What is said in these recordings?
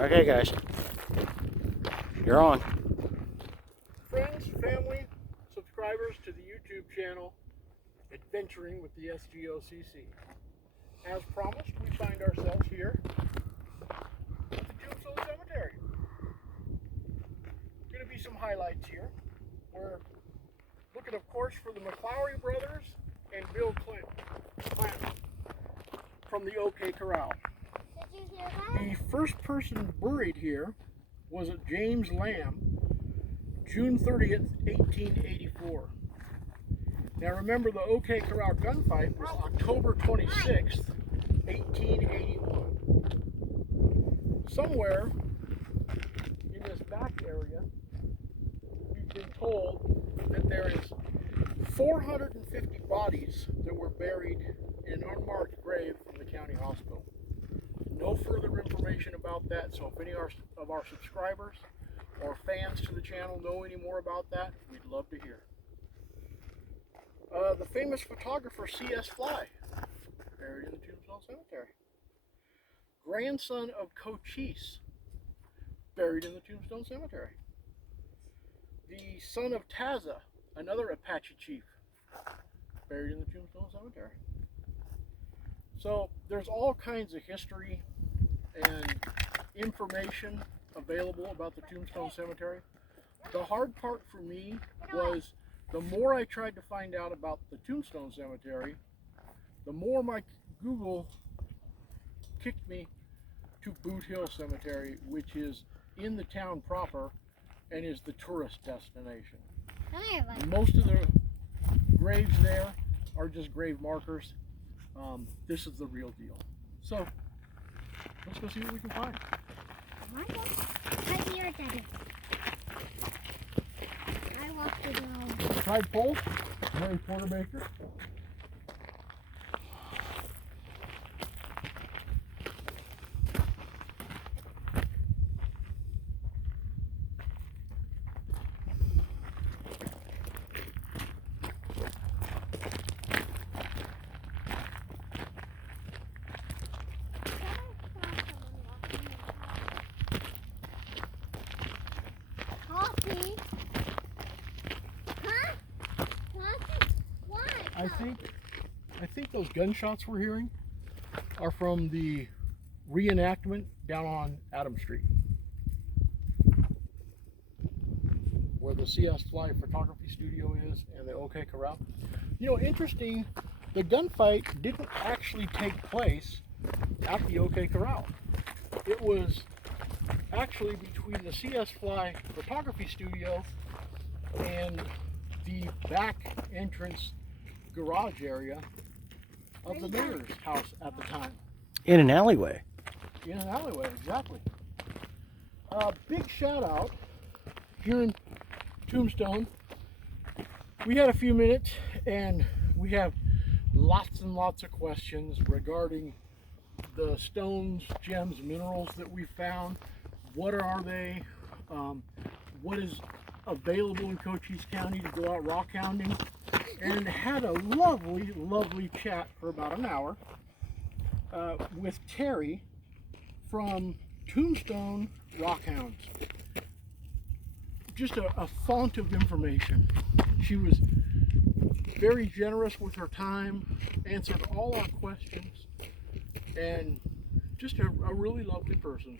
Okay, guys. You're on. Friends, family, subscribers to the YouTube channel, Adventuring with the S.G.O.C.C. As promised, we find ourselves here at the Tombstone Cemetery. Going to be some highlights here. We're looking, of course, for the McLaury brothers and Bill Clinton from the OK Corral. Did you hear that? The first person buried here was a James Lamb, June 30th, 1884. Now remember, the OK Corral gunfight was October 26th, 1881. Somewhere in this back area, we've been told that there is 450 bodies that were buried in an unmarked grave from the county hospital. No further information about that, so if any of our subscribers or fans to the channel know any more about that, we'd love to hear. The famous photographer C.S. Fly, buried in the Tombstone Cemetery. Grandson of S.G.O.C.C, buried in the Tombstone Cemetery. The son of Taza, another Apache chief, buried in the Tombstone Cemetery. So there's all kinds of history and information available about the Tombstone Cemetery. The hard part for me was the more I tried to find out about the Tombstone Cemetery, the more my Google kicked me to Boot Hill Cemetery, which is in the town proper and is the tourist destination. Most of the graves there are just grave markers. This is the real deal. So let's go see what we can find. Right here, Daddy. I want to go. Tide pole, Mary Porter Baker. Coffee? Huh? Coffee? What? I think those gunshots we're hearing are from the reenactment down on Adam Street, where the C.S. Fly photography studio is and the OK Corral. You know, interesting, the gunfight didn't actually take place at the OK Corral. It was actually between the C.S. Fly photography studio and the back entrance garage area of the mayor's house at the time. In an alleyway. In an alleyway, exactly. Big shout out here in Tombstone. We had a few minutes and we have lots and lots of questions regarding the stones, gems, minerals that we found. What are they? What is available in Cochise County to go out rock hounding? And had a lovely, lovely chat for about an hour with Terry from Tombstone Rock Hounds. Just a font of information. She was very generous with her time, answered all our questions, and just a really lovely person.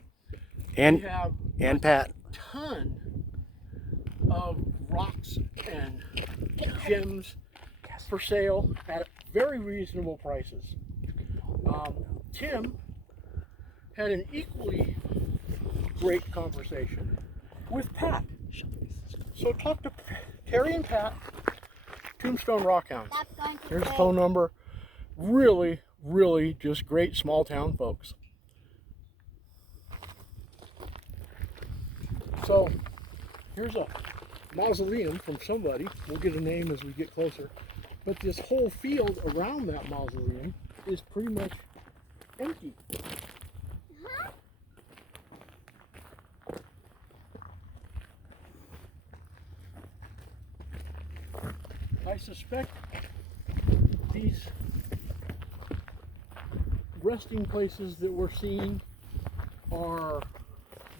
And we have Pat. a ton of rocks and gems for sale at very reasonable prices. Tim had an equally great conversation with Pat. So talk to Terry and Pat, Tombstone Rock Hounds. Here's the phone number. Really, really just great small town folks. So here's a mausoleum from somebody. We'll get a name as we get closer. But this whole field around that mausoleum is pretty much empty. I suspect these resting places that we're seeing are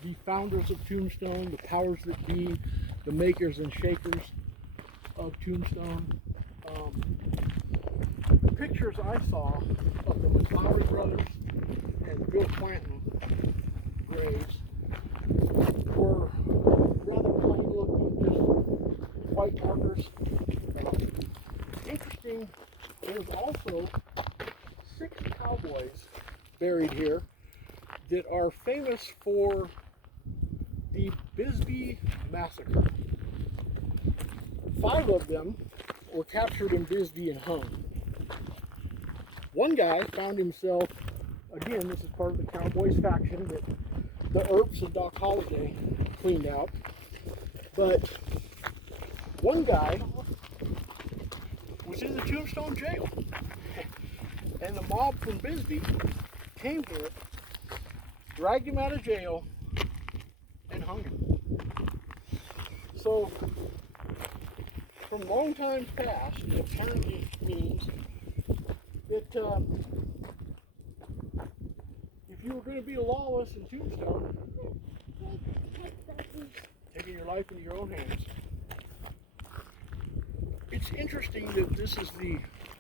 the founders of Tombstone, the powers that be, the makers and shakers of Tombstone. The pictures I saw of the McLaurin brothers and Bill Clanton graves were rather plain looking, just white markers. Interesting, there's also 6 cowboys buried here that are famous for the Bisbee Massacre. 5 of them were captured in Bisbee and hung. One guy found himself, again, this is part of the Cowboys faction that the Earps and Doc Holliday cleaned out, but one guy was in the Tombstone jail, and the mob from Bisbee came here, dragged him out of jail, and hung him. So, from long times past, it apparently means that if you were going to be lawless in Tombstone, taking your life into your own hands. It's interesting that this is the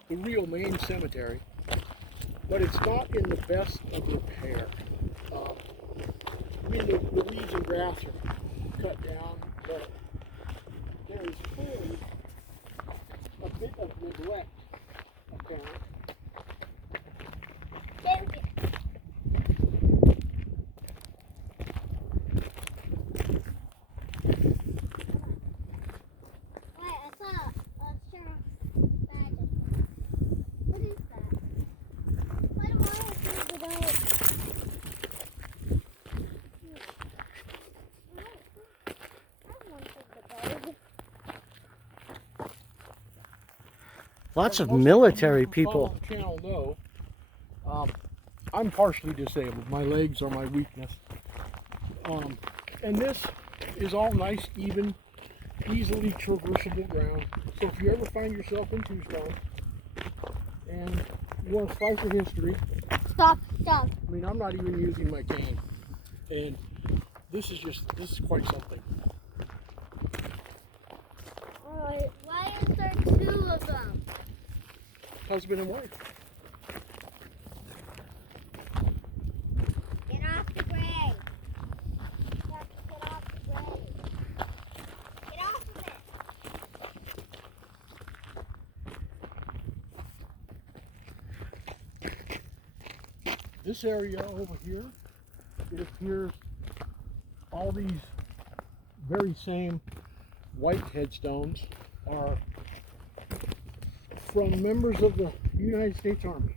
real main cemetery, but it's not in the best of repair. I mean, the weeds and grass are cut down, but there is clearly a bit of neglect apparent. Wait, I saw a sheriff's badge. What is that? Why do I have to look it up? I want to look it up. Lots of Most you military who people. follow the channel know, I'm partially disabled. My legs are my weakness. And this is all nice, even, easily traversable ground. So if you ever find yourself in Tombstone and you want to slice of history, Stop. I mean, I'm not even using my cane. And this is quite something. Alright, why is there 2 of them? Husband and wife. Get off the grave. Get off the grave. Get off of it. This area over here, it appears all these very same white headstones are from members of the United States Army.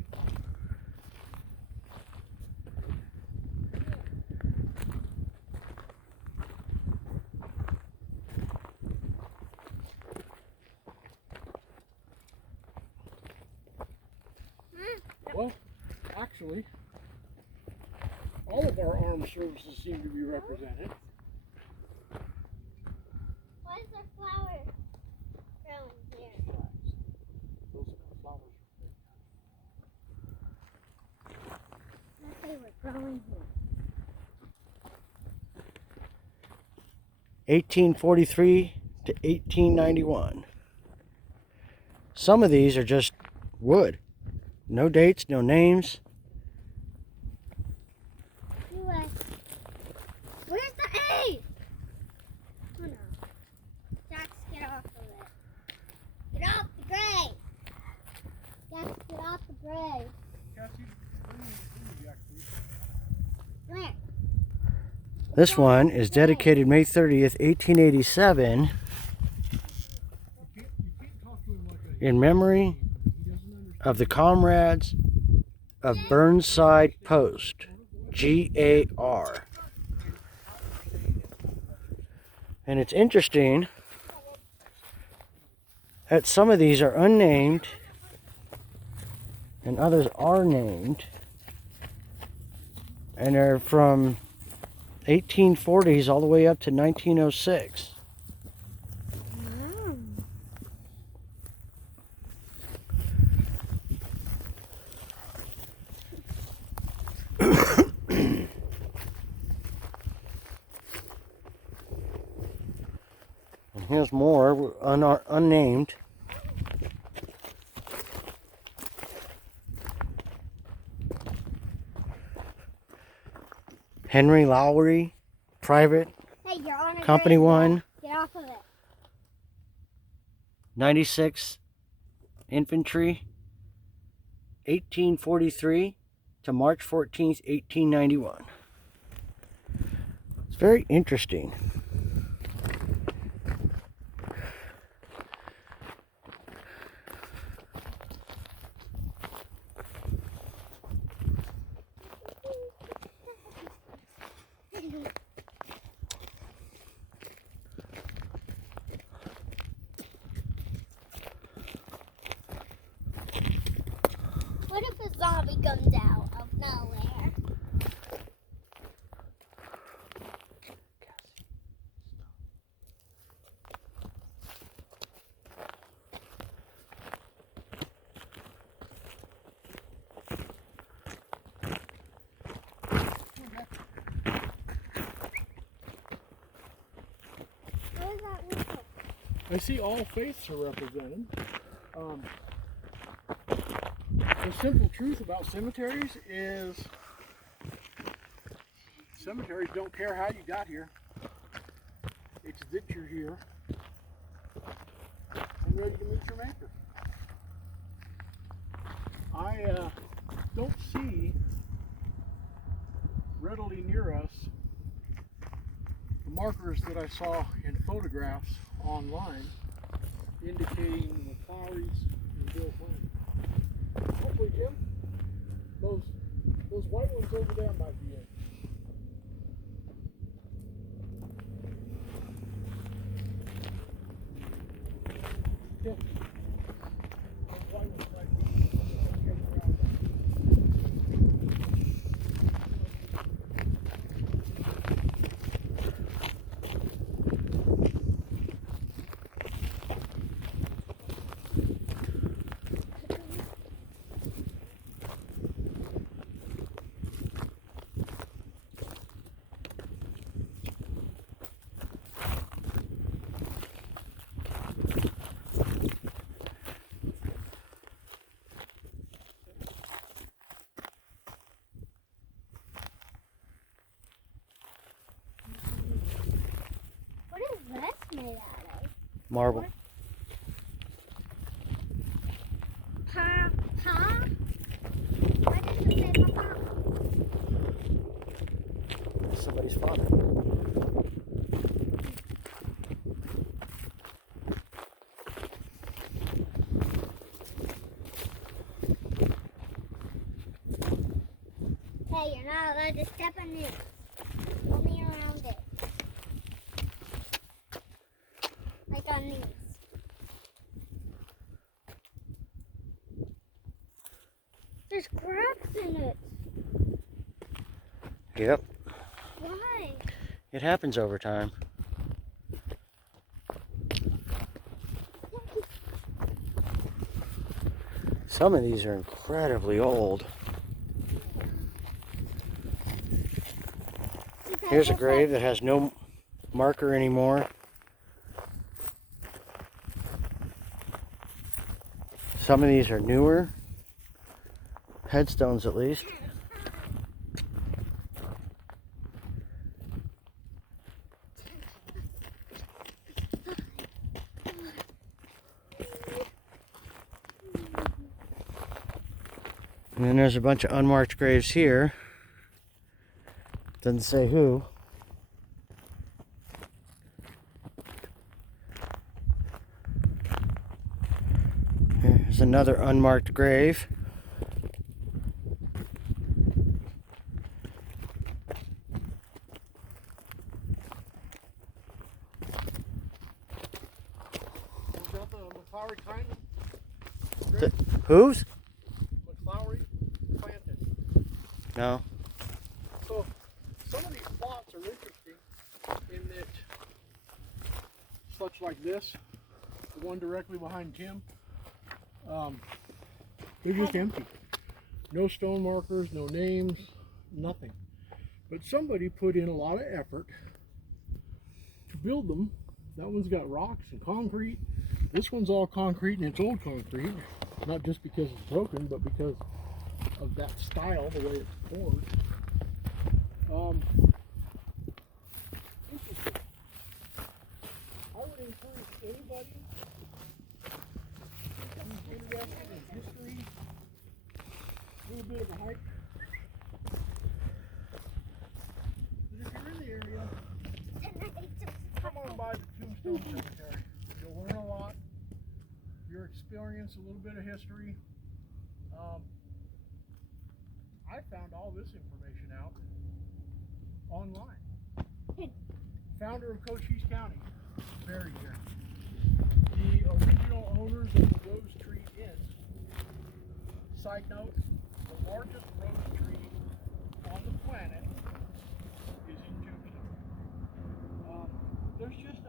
Well, actually, all of our armed services seem to be represented. Why is there flowers growing here? Those are the flowers. I thought they were growing here. 1843 to 1891. Some of these are just wood. No dates, no names. Anyway, where's the A? Oh no. Jax, get off of it. Get off the grave. Jax, get off the grave. Come here. This one is dedicated May 30th, 1887 in memory of the comrades of Burnside Post, GAR. And it's interesting that some of these are unnamed and others are named, and they're from 1840s all the way up to 1906. Here's more unnamed. Henry Lowry, private, Hey, you're on a company grave, one, Dad. Get off of it. 96 Infantry, 1843 to March 14th, 1891. It's very interesting. What if a zombie comes out of nowhere? What is that whistle? I see all faiths are represented. The simple truth about cemeteries is cemeteries don't care how you got here. It's that you're here and ready to meet your maker. I don't see readily near us the markers that I saw in photographs online indicating the McClourys and Bill Flynn. Hopefully, Jim, those white ones over there might be it. Jim, those white ones might be it. What is this made out of? Marble. Papa? Why does it say Papa? Somebody's father. Hey, you're not allowed to step on it. Only around it. Like on these. There's cracks in it. Yep. Why? It happens over time. Some of these are incredibly old. Here's a grave that has no marker anymore. Some of these are newer. Headstones at least. And then there's a bunch of unmarked graves here. Doesn't say who. There's another unmarked grave. Was that the McClaury Clanton? Whose? McClaury Clanton. No. So some of these plots are interesting in that, such like this, the one directly behind Tim, they're just empty. No stone markers, no names, nothing. But somebody put in a lot of effort to build them That one's got rocks and concrete. This one's all concrete and it's old concrete. Not just because it's broken, but because of that style, the way it's poured. Interesting. I would encourage anybody who's interested in history, a little bit of a hike. But if you're in the area, come on by the Tombstone Cemetery. You'll learn a lot. You'll experience a little bit of history. I found all this information out online. Founder of Cochise County, buried here. The original owners of the Rose Tree Inn. Side note, the largest rose tree on the planet is in Tombstone. There's just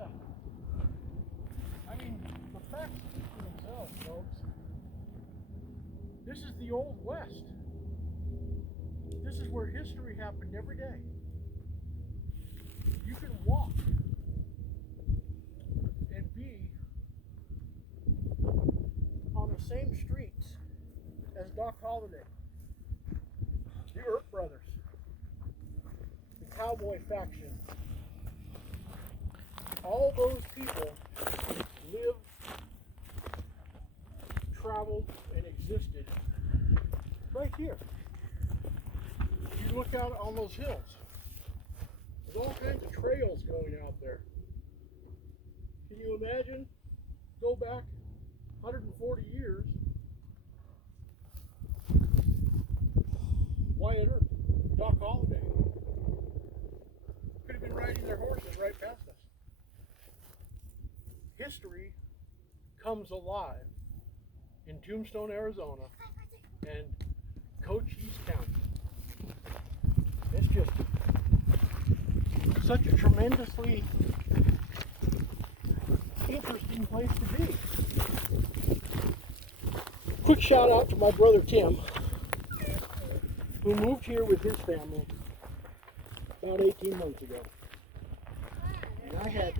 the facts speak for themselves, folks. This is the Old West. This is where history happened every day. You can walk and be on the same streets as Doc Holliday, the Earp Brothers, the Cowboy faction. All those people lived, traveled, and existed right here. You look out on those hills. There's all kinds of trails going out there. Can you imagine? Go back 140 years. Wyatt Earp, Doc Holliday could have been riding their horses right past us. History comes alive in Tombstone, Arizona, and Cochise County. It's just such a tremendously interesting place to be. Quick shout out to my brother Tim, who moved here with his family about 18 months ago. And I had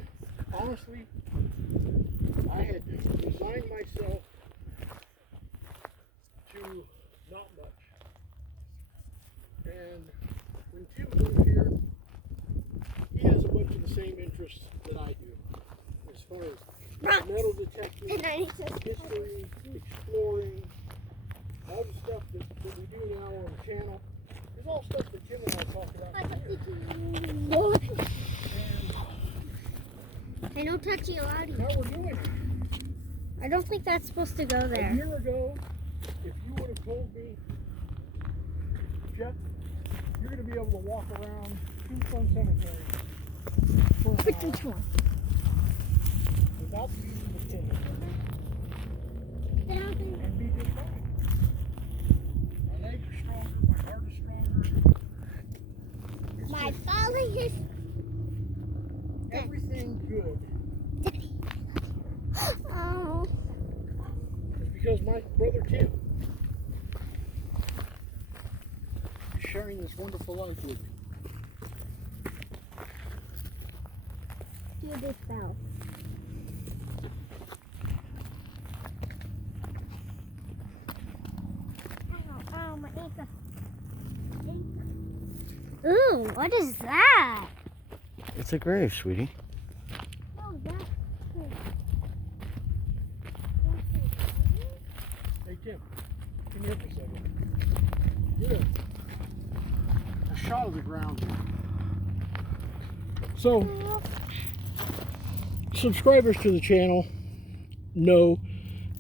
resigned myself to not much. And when Tim moved here, he has a bunch of the same interests that I do, as far as metal detecting, history, exploring, all the stuff that we do now on the channel. There's all stuff that Tim and I talk about here. I don't touch you out Now we're doing it. I don't think that's supposed to go A there. year ago, if you would have told me, Jeff, you're going to be able to walk around Tombstone Cemetery for an hour without using the tin and be just fine. My legs are stronger, my heart is stronger. It's My just father is everything good. Oh. It's because my brother Tim is sharing this wonderful life with me. Do this now. Oh, my ankle. Ooh, what is that? It's a grave, sweetie. No, that's Hey Tim, come here for a second. Get a shot of the ground here. So, subscribers to the channel know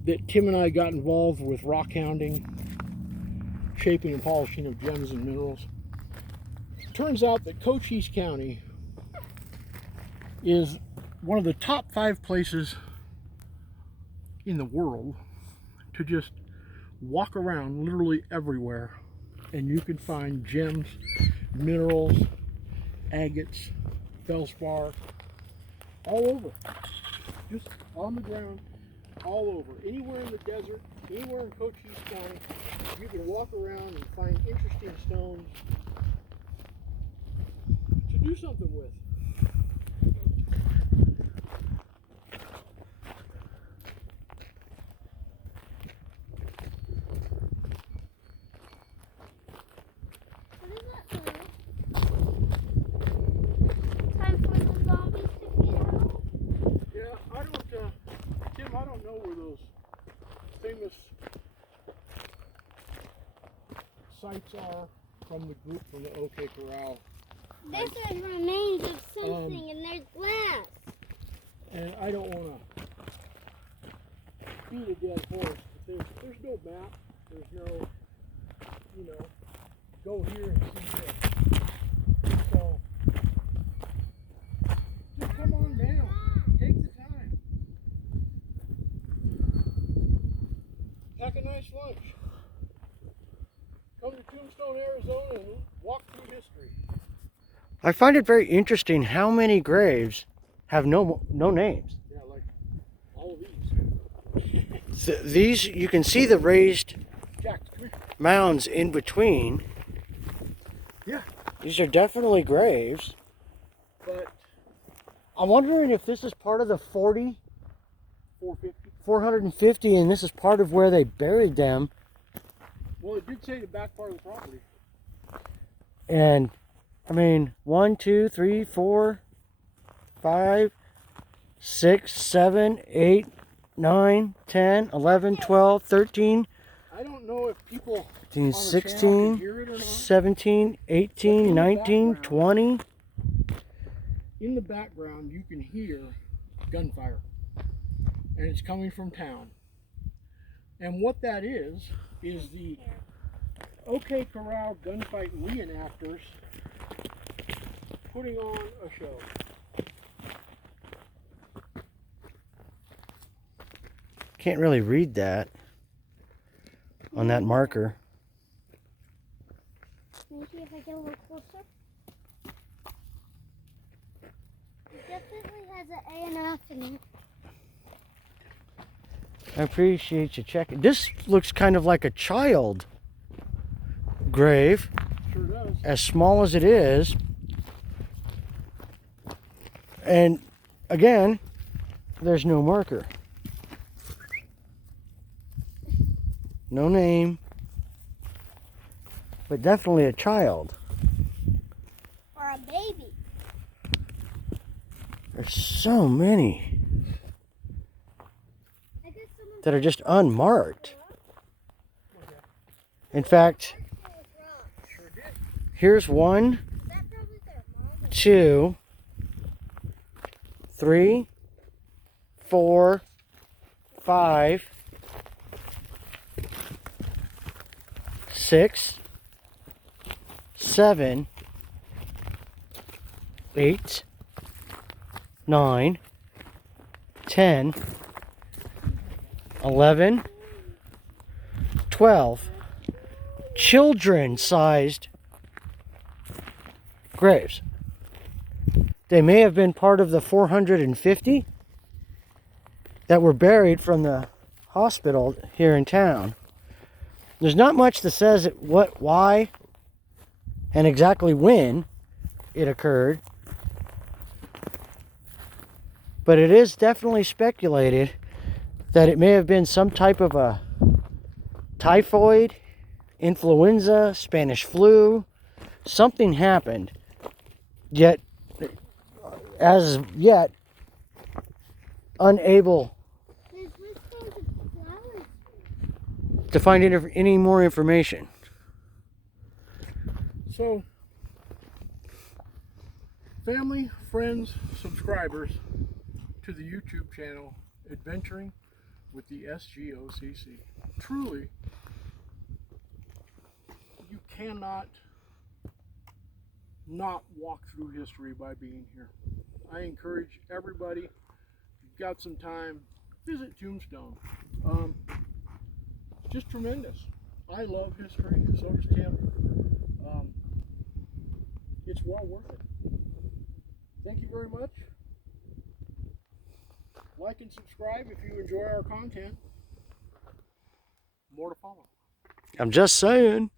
that Tim and I got involved with rock hounding, shaping and polishing of gems and minerals. Turns out that Cochise County is one of the top 5 places in the world to just walk around literally everywhere and you can find gems, minerals, agates, feldspar, all over, just on the ground, all over. Anywhere in the desert, anywhere in Cochise County, you can walk around and find interesting stones to do something with. sites are from the group from the OK Corral. This is remains of something, and there's glass. And I don't want to beat a dead horse. But there's no map. There's no, you know, go here and see this. So just come on down. Take the time. Pack a nice lunch. Come to Tombstone, Arizona and walk through history. I find it very interesting how many graves have no names. Yeah, like all of these. These, you can see the raised Jack, come here. mounds in between. Yeah. These are definitely graves. But I'm wondering if this is part of the 450. 450, and this is part of where they buried them. Well, it did say the back part of the property. And I mean, 1, 2, 3, 4, 5, 6, 7, 8, 9, 10, 11, 12, 13, I don't know if people 15, on the channel can 16, hear it or not. 17, 18, 19, 20. In the background, you can hear gunfire, and it's coming from town. And what that is the OK Corral gunfight reenactors putting on a show. Can't really read that on that marker. Let me see if I get a little closer. It definitely has an A and F in it. I appreciate you checking. This looks kind of like a child grave, Sure does. as small as it is. And again, there's no marker. No name. But definitely a child. Or a baby. There's so many I guess someone that are just unmarked. In fact, Sure did. here's 1, Is that probably their mom? 2, 3, 4, 5, 6, 7, 8, 9, 10, 11, 12 children-sized graves. They may have been part of the 450 that were buried from the hospital here in town. There's not much that says what, why, and exactly when it occurred, but it is definitely speculated that it may have been some type of a typhoid, influenza, Spanish flu. Something happened, yet as yet unable There's this kind of flowers. to find any more information. So, family, friends, subscribers to the YouTube channel Adventuring with the S.G.O.C.C. Truly, you cannot not walk through history by being here. I encourage everybody, if you've got some time, visit Tombstone. Just tremendous. I love history, so does Tim. It's well worth it. Thank you very much. Like and subscribe if you enjoy our content. More to follow. I'm just saying.